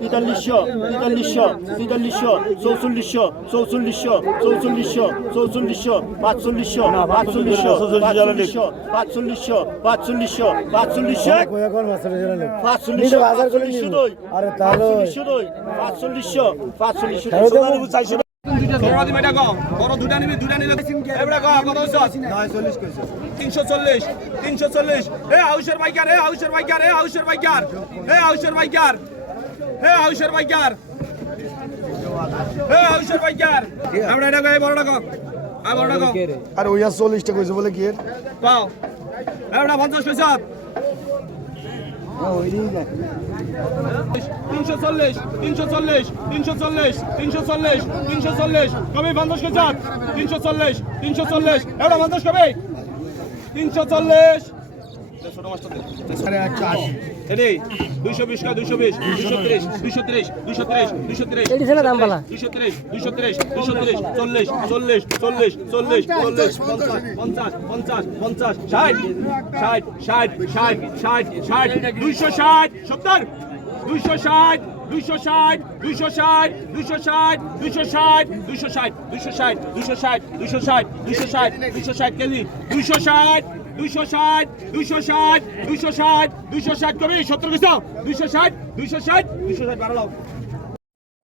তেতাল্লিশশো চৌচল্লিশশো পাঁচচল্লিশশো বড় দুটা নিবি এবারে কত 340 এ হাউসের বাইকার আমরা এটা কই বড় টাকা আর ওই 40 টাকা কইছে বলে কি এর পাও এবড়া 50 পয়সা 340 কবে 50 পয়সা 340 এবড়া 50 কবে 340 ছোট মাস্টার আরে আচ্ছা এই 220 কা 220 230 এটি ছেলে দাম বলা 230 40 50 60 260 70 260 কেজি 260 কবি 70 কইছো 260 বাড়াও